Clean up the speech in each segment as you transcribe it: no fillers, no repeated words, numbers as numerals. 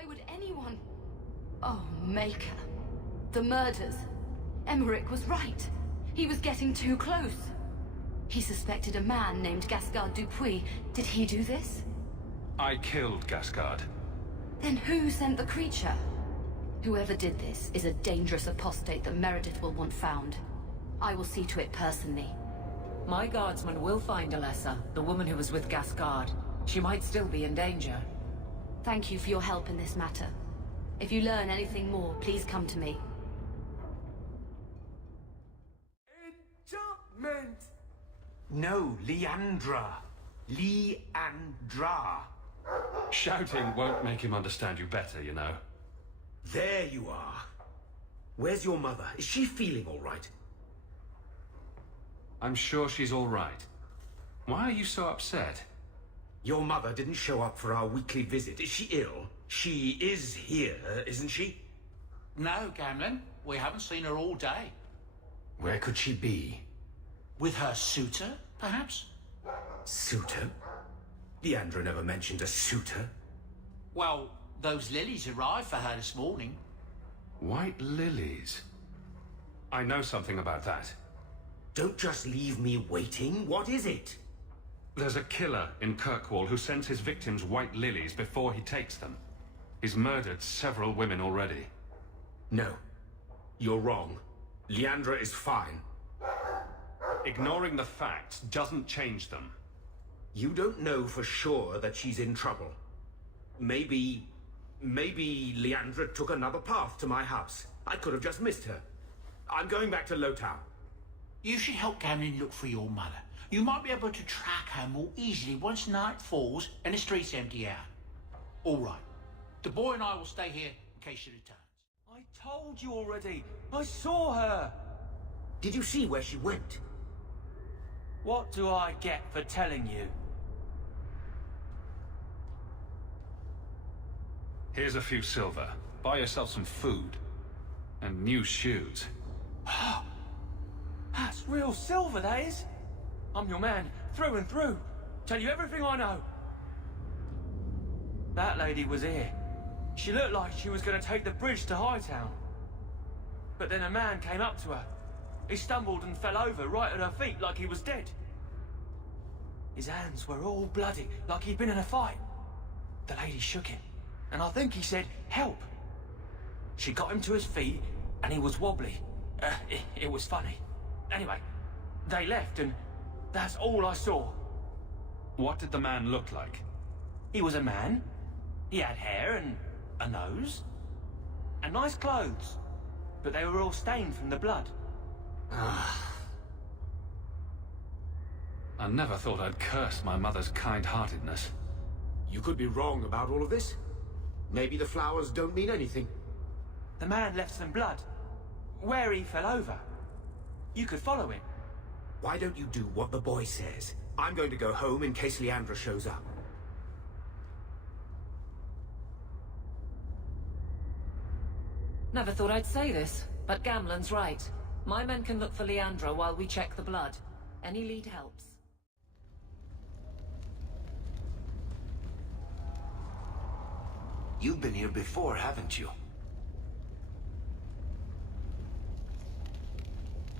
Why would anyone... Oh, Maker. The murders. Emmerich was right. He was getting too close. He suspected a man named Gascard Dupuis. Did he do this? I killed Gascard. Then who sent the creature? Whoever did this is a dangerous apostate that Meredith will want found. I will see to it personally. My guardsman will find Alessa, the woman who was with Gascard. She might still be in danger. Thank you for your help in this matter. If you learn anything more, please come to me. Enchantment! No, Leandra. Leandra. Shouting won't make him understand you better, you know. There you are. Where's your mother? Is she feeling all right? I'm sure she's all right. Why are you so upset? Your mother didn't show up for our weekly visit. Is she ill? She is here, isn't she? No, Gamlen. We haven't seen her all day. Where could she be? With her suitor, perhaps? Suitor? Leandra never mentioned a suitor. Well, those lilies arrived for her this morning. White lilies? I know something about that. Don't just leave me waiting. What is it? There's a killer in Kirkwall who sends his victims white lilies before he takes them. He's murdered several women already. No. You're wrong. Leandra is fine. Ignoring the facts doesn't change them. You don't know for sure that she's in trouble. Maybe Leandra took another path to my house. I could have just missed her. I'm going back to Lowtown. You should help Gamlen look for your mother. You might be able to track her more easily once night falls and the streets empty out. All right. The boy and I will stay here in case she returns. I told you already. I saw her. Did you see where she went? What do I get for telling you? Here's a few silver. Buy yourself some food. And new shoes. That's real silver, that is. I'm your man, through and through. Tell you everything I know. That lady was here. She looked like she was going to take the bridge to Hightown. But then a man came up to her. He stumbled and fell over right at her feet like he was dead. His hands were all bloody, like he'd been in a fight. The lady shook him, and I think he said, "Help." She got him to his feet, and he was wobbly. It was funny. Anyway, they left, and that's all I saw. What did the man look like? He was a man. He had hair and a nose. And nice clothes. But they were all stained from the blood. I never thought I'd curse my mother's kind-heartedness. You could be wrong about all of this. Maybe the flowers don't mean anything. The man left some blood. Where he fell over. You could follow him. Why don't you do what the boy says? I'm going to go home in case Leandra shows up. Never thought I'd say this, but Gamlen's right. My men can look for Leandra while we check the blood. Any lead helps. You've been here before, haven't you?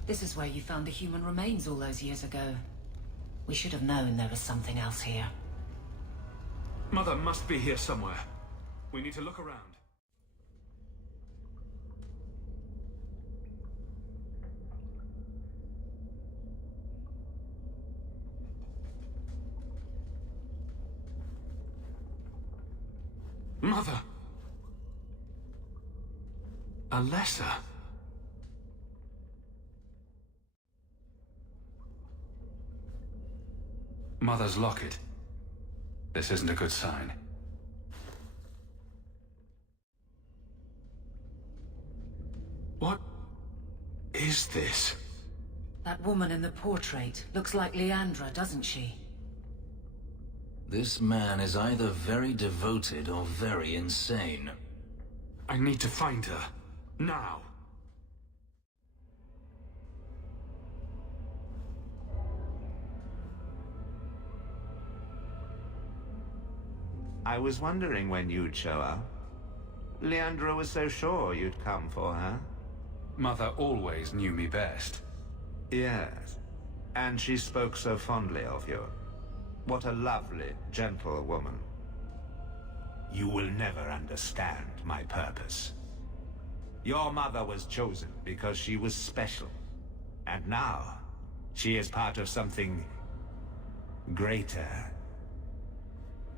This is where you found the human remains all those years ago. We should have known there was something else here. Mother must be here somewhere. We need to look around. Mother! Alessa! Mother's locket. This isn't a good sign. What is this? That woman in the portrait looks like Leandra, doesn't she? This man is either very devoted or very insane. I need to find her. Now. I was wondering when you'd show up. Leandra was so sure you'd come for her. Mother always knew me best. Yes, and she spoke so fondly of you. What a lovely, gentle woman. You will never understand my purpose. Your mother was chosen because she was special. And now, she is part of something greater.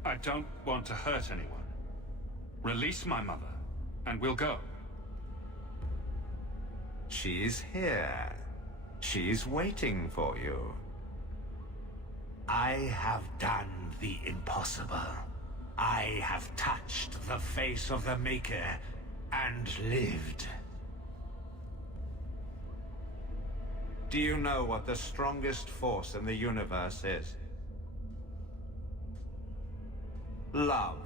I don't want to hurt anyone. Release my mother, and we'll go. She's here. She's waiting for you. I have done the impossible. I have touched the face of the Maker and lived. Do you know what the strongest force in the universe is? Love.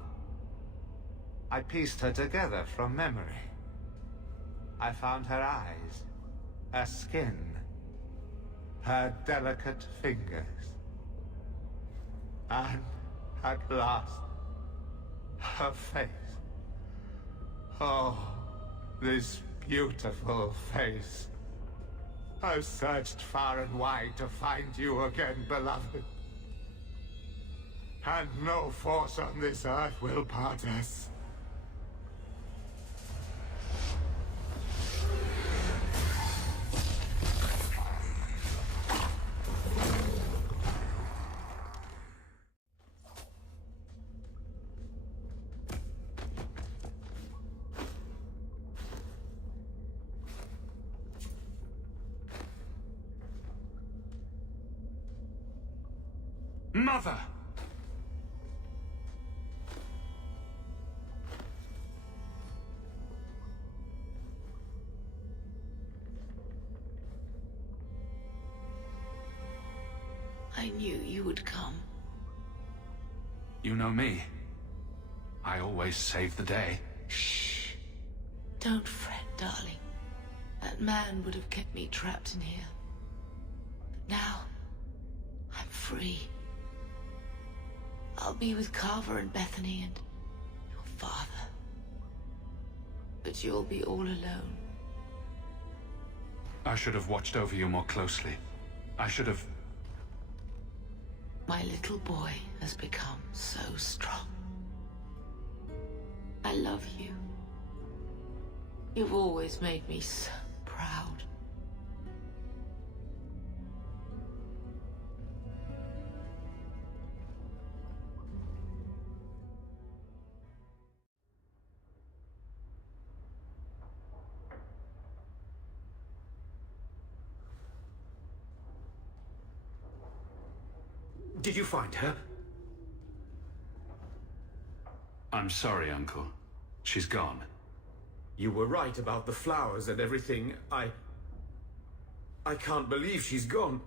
I pieced her together from memory. I found her eyes, her skin, her delicate fingers. And at last, her face. Oh, this beautiful face. I've searched far and wide to find you again, beloved. And no force on this earth will part us. Mother! I knew you would come. You know me. I always save the day. Shh. Don't fret, darling. That man would have kept me trapped in here. But now, I'm free. I'll be with Carver and Bethany and your father. But you'll be all alone. I should have watched over you more closely. I should have... My little boy has become so strong. I love you. You've always made me so proud. Did you find her? I'm sorry, Uncle. She's gone. You were right about the flowers and everything. I can't believe she's gone.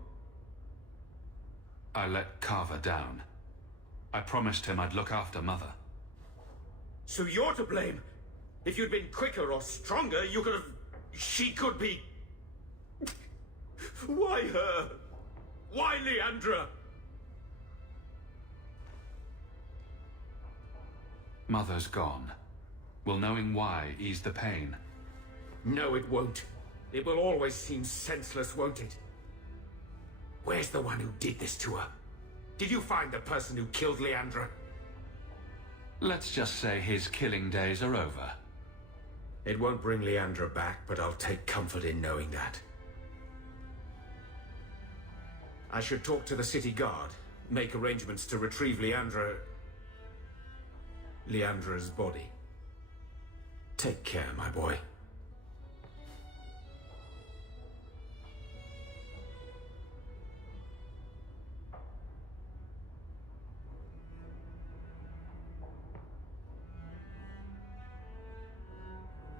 I let Carver down. I promised him I'd look after Mother. So you're to blame. If you'd been quicker or stronger, you could have... She could be... Why her? Why Leandra? Mother's gone. Will knowing why ease the pain? No, it won't. It will always seem senseless, won't it? Where's the one who did this to her? Did you find the person who killed Leandra? Let's just say his killing days are over. It won't bring Leandra back, but I'll take comfort in knowing that. I should talk to the city guard, make arrangements to retrieve Leandra's body. Take care, my boy.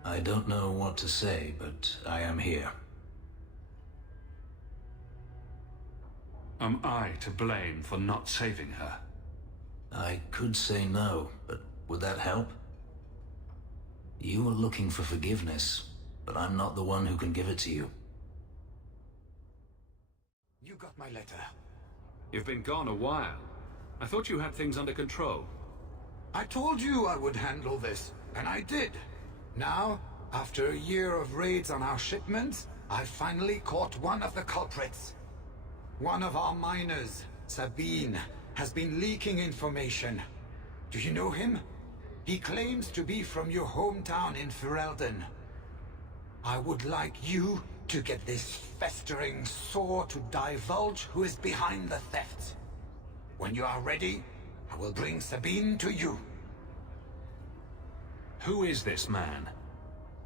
I don't know what to say, but I am here. Am I to blame for not saving her? I could say no, but would that help? You were looking for forgiveness, but I'm not the one who can give it to you. You got my letter. You've been gone a while. I thought you had things under control. I told you I would handle this, and I did. Now, after a year of raids on our shipments, I finally caught one of the culprits. One of our miners, Sabine, has been leaking information. Do you know him? He claims to be from your hometown in Ferelden. I would like you to get this festering sore to divulge who is behind the thefts. When you are ready, I will bring Sabine to you. Who is this man?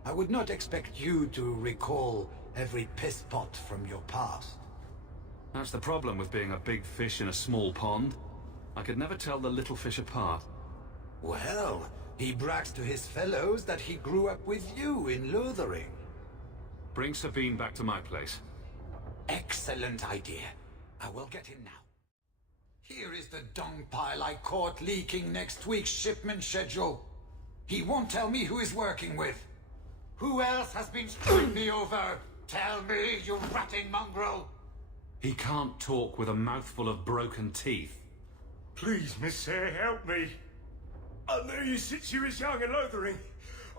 I would not expect you to recall every piss pot from your past. That's the problem with being a big fish in a small pond. I could never tell the little fish apart. Well, he brags to his fellows that he grew up with you in Lothering. Bring Sabine back to my place. Excellent idea. I will get him now. Here is the dung pile I caught leaking next week's shipment schedule. He won't tell me who he's working with. Who else has been screwing me over? Tell me, you ratting mongrel! He can't talk with a mouthful of broken teeth. Please, Miss Sayre, help me. I knew you since you was young and Lothering.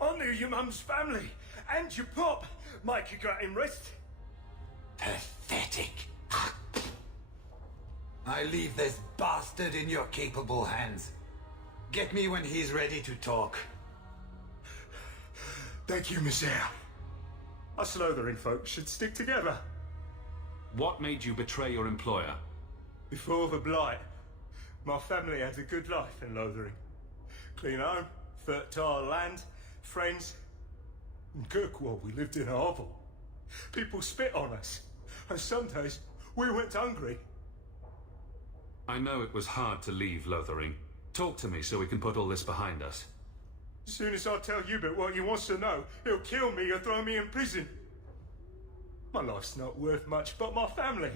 I knew your mum's family, and your pop. Mike got him rest. Pathetic. I leave this bastard in your capable hands. Get me when he's ready to talk. Thank you, Miss Sayre. Us Lothering folks should stick together. What made you betray your employer? Before the Blight, my family had a good life in Lothering. Clean home, fertile land, friends. In Kirkwall, we lived in a hovel. People spit on us, and some days we went hungry. I know it was hard to leave Lothering. Talk to me so we can put all this behind us. As soon as I tell Hubert what he wants to know, he'll kill me or throw me in prison. My life's not worth much, but my family.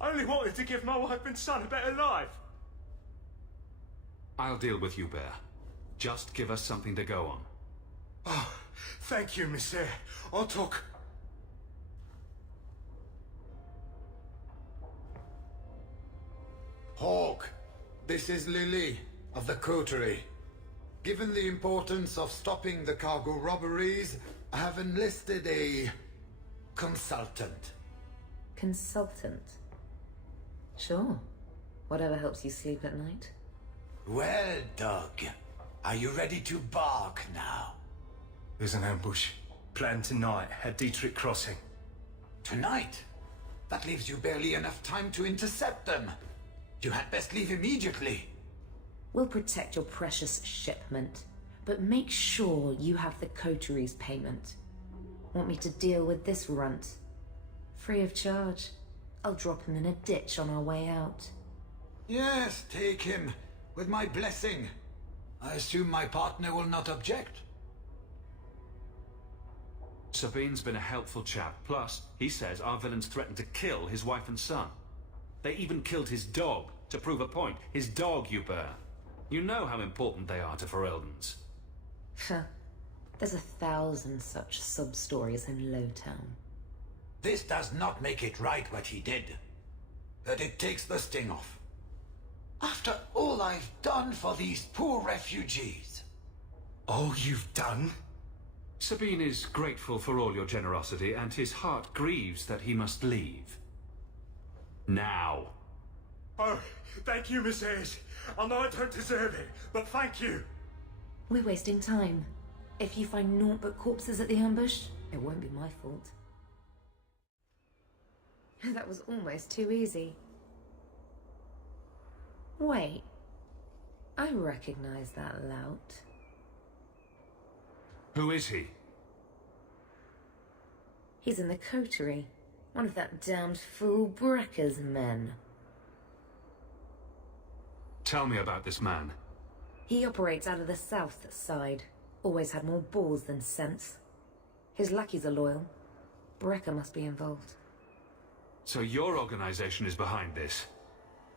I only wanted to give my wife and son a better life. I'll deal with you, Bear. Just give us something to go on. Oh, thank you, Miss Sayre. I'll talk. Hawk, this is Lily of the Coterie. Given the importance of stopping the cargo robberies, I have enlisted a consultant. Consultant? Sure. Whatever helps you sleep at night. Well, Doug, are you ready to bark now? There's an ambush planned tonight at Dietrich Crossing. Tonight? That leaves you barely enough time to intercept them. You had best leave immediately. We'll protect your precious shipment, but make sure you have the coterie's payment. Want me to deal with this runt? Free of charge. I'll drop him in a ditch on our way out. Yes, take him, with my blessing. I assume my partner will not object. Sabine's been a helpful chap. Plus, he says our villains threatened to kill his wife and son. They even killed his dog, to prove a point. His dog, Hubert. You know how important they are to Fereldans. There's 1,000 such sub-stories in Lowtown. This does not make it right what he did. But it takes the sting off. After all I've done for these poor refugees. All you've done? Sabine is grateful for all your generosity, and his heart grieves that he must leave. Now. Oh, thank you, Miss Ayres. I know I don't deserve it, but thank you. We're wasting time. If you find naught but corpses at the ambush, it won't be my fault. That was almost too easy. Wait. I recognize that lout. Who is he? He's in the coterie. One of that damned fool Brekker's men. Tell me about this man. He operates out of the south side. Always had more balls than sense. His lackeys are loyal. Brekker must be involved. So your organization is behind this?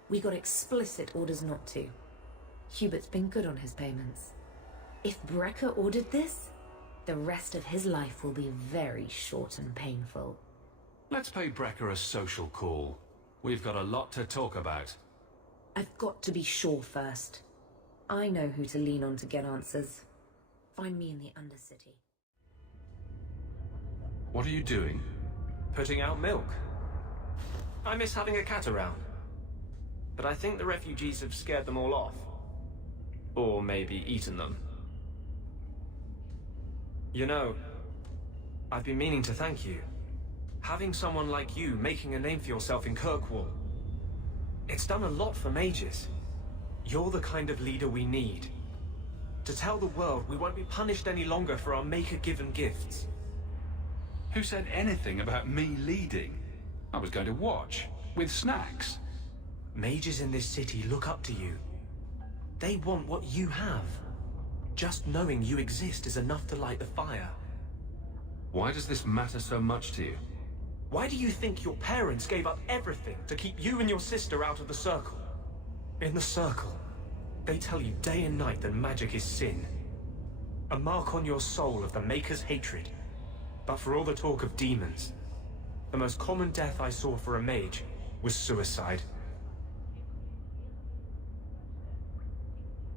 We got explicit orders not to. Hubert's been good on his payments. If Brekker ordered this, the rest of his life will be very short and painful. Let's pay Brekker a social call. We've got a lot to talk about. I've got to be sure first. I know who to lean on to get answers. Find me in the Undercity. What are you doing? Putting out milk. I miss having a cat around. But I think the refugees have scared them all off. Or maybe eaten them. You know, I've been meaning to thank you. Having someone like you making a name for yourself in Kirkwall. It's done a lot for mages. You're the kind of leader we need. To tell the world we won't be punished any longer for our Maker-given gifts. Who said anything about me leading? I was going to watch, with snacks. Mages in this city look up to you. They want what you have. Just knowing you exist is enough to light the fire. Why does this matter so much to you? Why do you think your parents gave up everything to keep you and your sister out of the Circle? In the Circle, they tell you day and night that magic is sin. A mark on your soul of the Maker's hatred. But for all the talk of demons, the most common death I saw for a mage was suicide.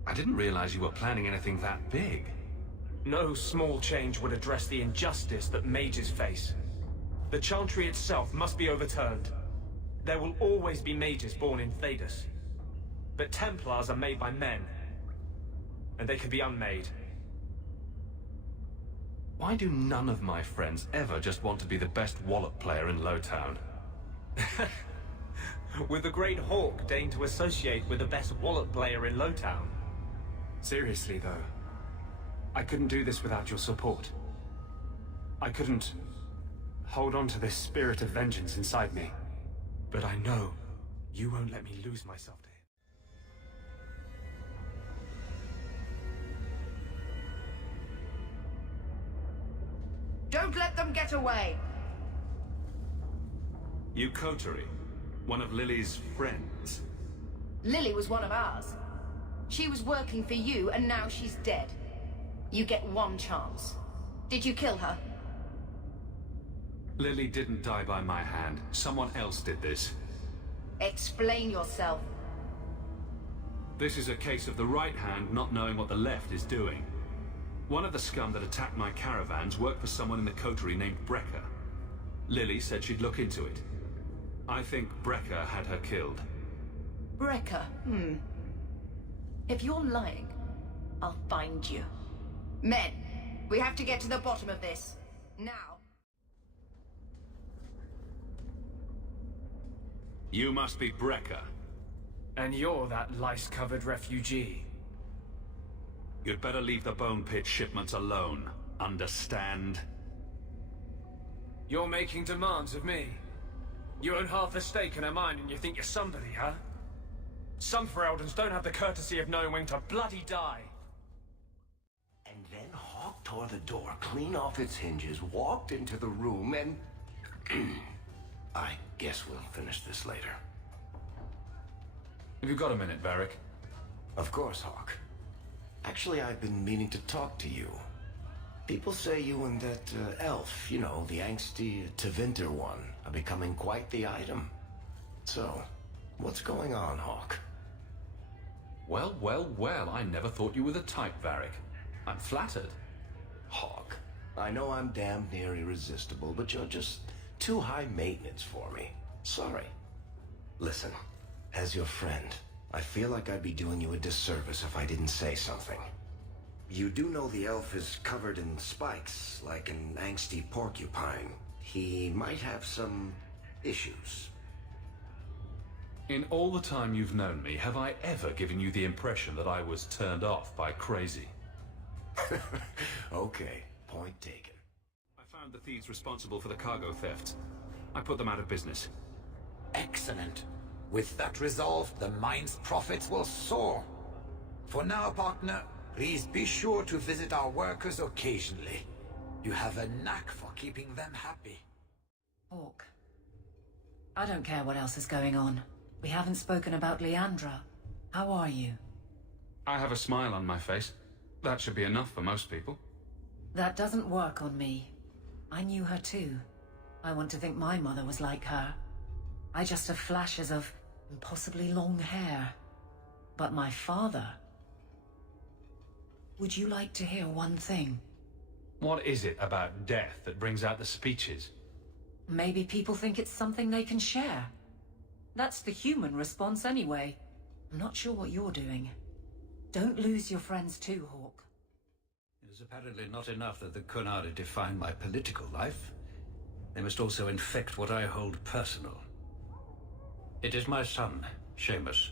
I didn't realize you were planning anything that big. No small change would address the injustice that mages face. The Chantry itself must be overturned. There will always be mages born in Thedas. But Templars are made by men. And they can be unmade. Why do none of my friends ever just want to be the best wallet player in Lowtown? With the great Hawk deign to associate with the best wallet player in Lowtown. Seriously, though, I couldn't do this without your support. I couldn't hold on to this spirit of vengeance inside me. But I know you won't let me lose myself to him. Don't let them get away! You Coterie, one of Lily's friends. Lily was one of ours. She was working for you, and now she's dead. You get one chance. Did you kill her? Lily didn't die by my hand. Someone else did this. Explain yourself. This is a case of the right hand not knowing what the left is doing. One of the scum that attacked my caravans worked for someone in the Coterie named Brecker. Lily said she'd look into it. I think Brecker had her killed. Brecker, If you're lying, I'll find you. Men, we have to get to the bottom of this. Now. You must be Brecker. And you're that lice-covered refugee. You'd better leave the Bone Pit shipments alone. Understand? You're making demands of me. You own half a stake in a mine and you think you're somebody, huh? Some Fereldans don't have the courtesy of knowing when to bloody die. And then Hawk tore the door clean off its hinges, walked into the room, and... I guess we'll finish this later. Have you got a minute, Varric? Of course, Hawk. Actually, I've been meaning to talk to you. People say you and that elf, you know, the angsty Tevinter one, are becoming quite the item. So, what's going on, Hawk? Well, well, well, I never thought you were the type, Varric. I'm flattered. Hawk, I know I'm damned near irresistible, but you're just too high maintenance for me. Sorry. Listen, as your friend, I feel like I'd be doing you a disservice if I didn't say something. You do know the elf is covered in spikes, like an angsty porcupine. He might have some issues. In all the time you've known me, have I ever given you the impression that I was turned off by crazy? Okay, point taken. I found the thieves responsible for the cargo theft. I put them out of business. Excellent. With that resolved, the mine's profits will soar. For now, partner, please be sure to visit our workers occasionally. You have a knack for keeping them happy. Hawk. I don't care what else is going on. We haven't spoken about Leandra. How are you? I have a smile on my face. That should be enough for most people. That doesn't work on me. I knew her too. I want to think my mother was like her. I just have flashes of impossibly long hair. But my father... Would you like to hear one thing? What is it about death that brings out the speeches? Maybe people think it's something they can share. That's the human response anyway. I'm not sure what you're doing. Don't lose your friends too, Hawk. It is apparently not enough that the Qunari define my political life. They must also infect what I hold personal. It is my son, Seamus.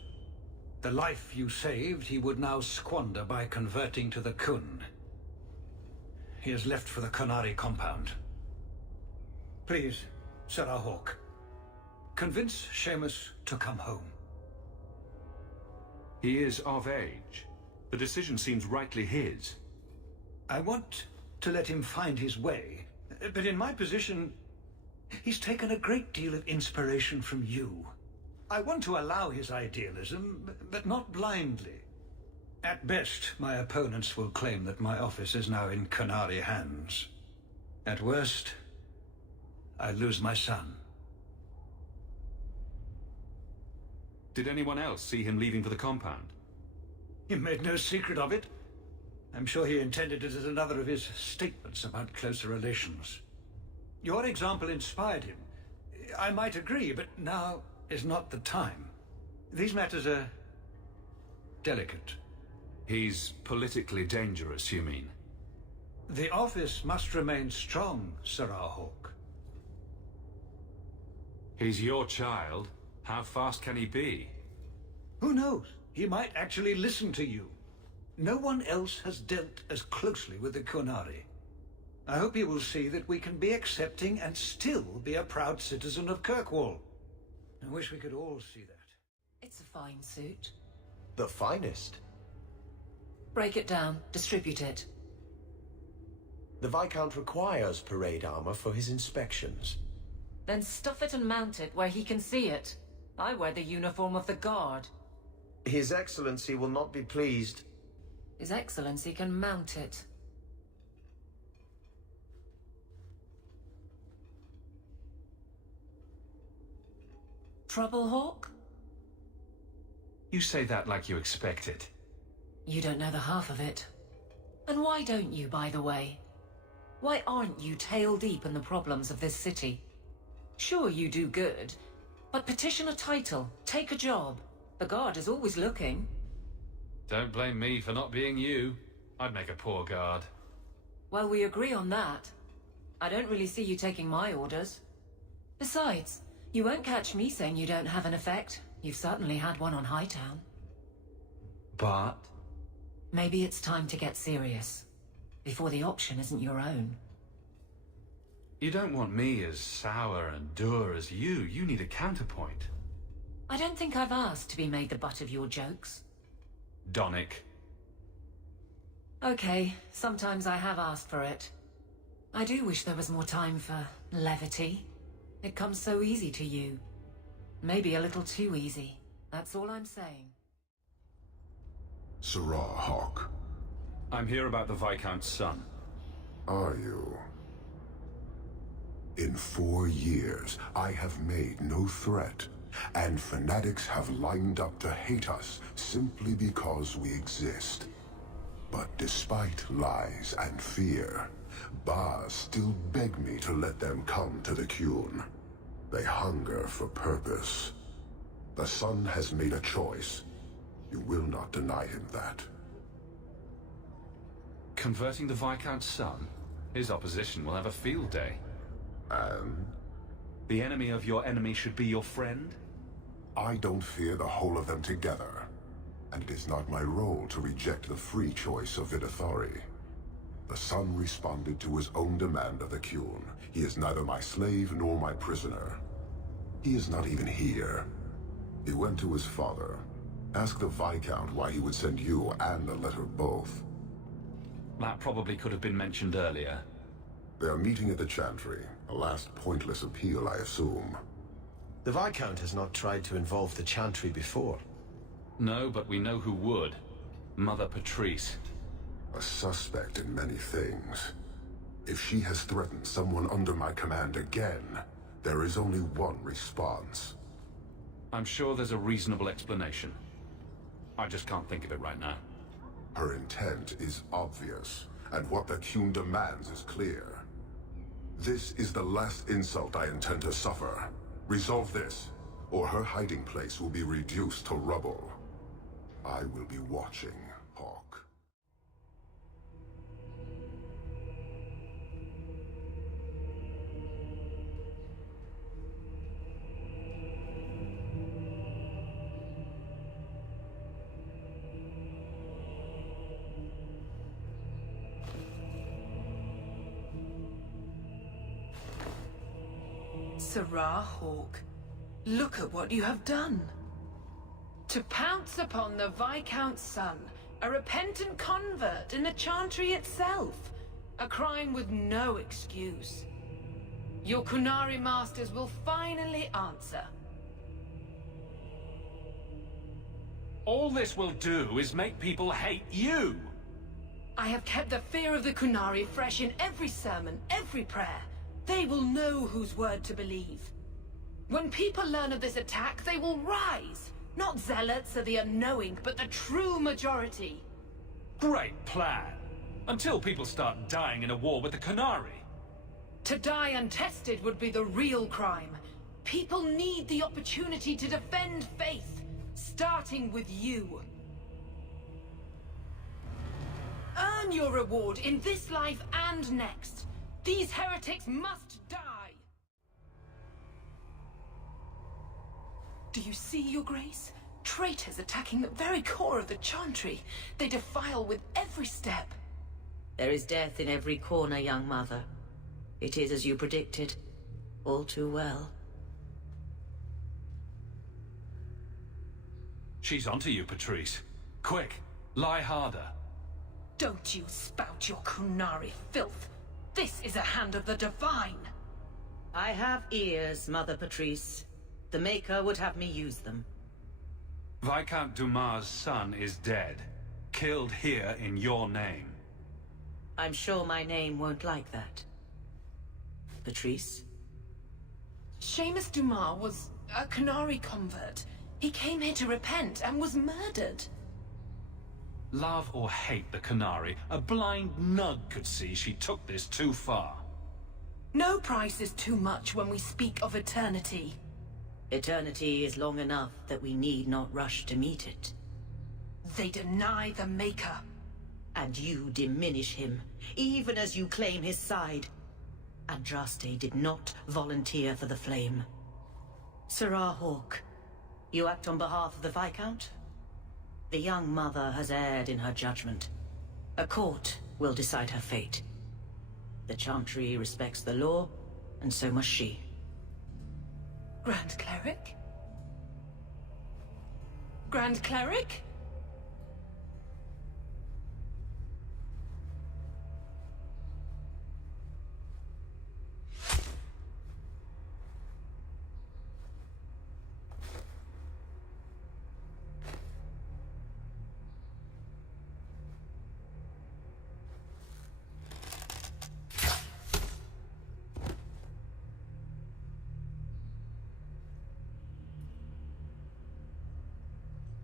The life you saved, he would now squander by converting to the Khun. He has left for the Qunari compound. Please, Sarah Hawk, convince Seamus to come home. He is of age. The decision seems rightly his. I want to let him find his way, but in my position, he's taken a great deal of inspiration from you. I want to allow his idealism, but not blindly. At best, my opponents will claim that my office is now in Qunari hands. At worst, I lose my son. Did anyone else see him leaving for the compound? He made no secret of it. I'm sure he intended it as another of his statements about closer relations. Your example inspired him. I might agree, but now is not the time. These matters are delicate. He's politically dangerous, you mean? The office must remain strong, Sarah Hawk. He's your child. How fast can he be? Who knows? He might actually listen to you. No one else has dealt as closely with the Qunari. I hope he will see that we can be accepting and still be a proud citizen of Kirkwall. I wish we could all see that. It's a fine suit. The finest. Break it down. Distribute it. The Viscount requires parade armor for his inspections. Then stuff it and mount it where he can see it. I wear the uniform of the Guard. His Excellency will not be pleased. His Excellency can mount it. Trouble, Hawk? You say that like you expect it. You don't know the half of it. And why don't you, by the way? Why aren't you tail deep in the problems of this city? Sure, you do good, but petition a title, take a job. The Guard is always looking. Don't blame me for not being you. I'd make a poor guard. Well, we agree on that. I don't really see you taking my orders. Besides, you won't catch me saying you don't have an effect. You've certainly had one on Hightown. But? Maybe it's time to get serious, before the option isn't your own. You don't want me as sour and dour as you. You need a counterpoint. I don't think I've asked to be made the butt of your jokes. Donnic. Okay, sometimes I have asked for it. I do wish there was more time for levity. It comes so easy to you. Maybe a little too easy. That's all I'm saying. Sarah Hawk. I'm here about the Viscount's son. Are you? In 4 years, I have made no threat, and fanatics have lined up to hate us simply because we exist. But despite lies and fear, Baz still beg me to let them come to the Qun. They hunger for purpose. The son has made a choice. You will not deny him that. Converting the Viscount's son? His opposition will have a field day. And? The enemy of your enemy should be your friend? I don't fear the whole of them together. And it is not my role to reject the free choice of Vidithari. The son responded to his own demand of the Qun. He is neither my slave nor my prisoner. He is not even here. He went to his father. Ask the Viscount why he would send you and a letter both. That probably could have been mentioned earlier. They are meeting at the Chantry. A last pointless appeal, I assume. The Viscount has not tried to involve the Chantry before. No, but we know who would. Mother Patrice. A suspect in many things. If she has threatened someone under my command again, there is only one response. I'm sure there's a reasonable explanation. I just can't think of it right now. Her intent is obvious, and what the Qun demands is clear. This is the last insult I intend to suffer. Resolve this, or her hiding place will be reduced to rubble. I will be watching, Hawk. Serah Hawke, look at what you have done. To pounce upon the Viscount's son, a repentant convert in the Chantry itself, a crime with no excuse. Your Qunari masters will finally answer. All this will do is make people hate you! I have kept the fear of the Qunari fresh in every sermon, every prayer. They will know whose word to believe. When people learn of this attack, they will rise. Not zealots or the unknowing, but the true majority. Great plan! Until people start dying in a war with the Qunari. To die untested would be the real crime. People need the opportunity to defend faith, starting with you. Earn your reward in this life and next. These heretics must die! Do you see, Your Grace? Traitors attacking the very core of the Chantry. They defile with every step. There is death in every corner, young mother. It is as you predicted. All too well. She's onto you, Patrice. Quick, lie harder. Don't you spout your Qunari filth. This is a hand of the Divine. I have ears, Mother Patrice. The Maker would have me use them. Viscount Dumas' son is dead. Killed here in your name. I'm sure my name won't like that. Patrice? Seamus Dumas was a Qunari convert. He came here to repent and was murdered. Love or hate the Qunari, a blind nug could see she took this too far. No price is too much when we speak of eternity. Eternity is long enough that we need not rush to meet it. They deny the Maker. And you diminish him, even as you claim his side. Andraste did not volunteer for the flame. Serah Hawke, you act on behalf of the Viscount? The young mother has erred in her judgment. A court will decide her fate. The Chantry respects the law, and so must she. Grand Cleric? Grand Cleric?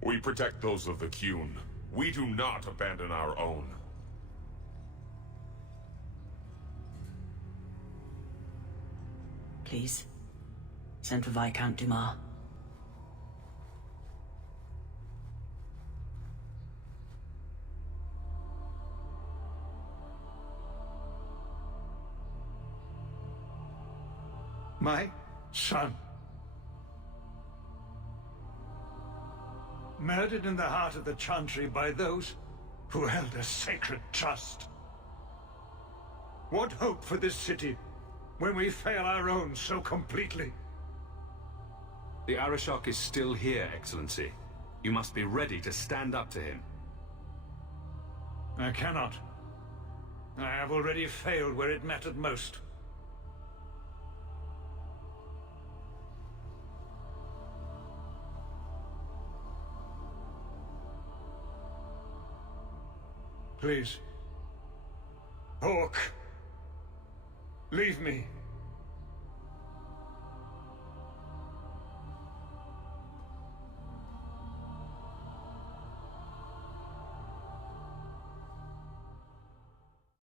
We protect those of the Qun. We do not abandon our own. Please, send for Viscount Dumas. My son. Murdered in the heart of the Chantry by those who held a sacred trust. What hope for this city when we fail our own so completely? The Arishok is still here, Excellency. You must be ready to stand up to him. I cannot. I have already failed where it mattered most. Please. Hawke. Leave me.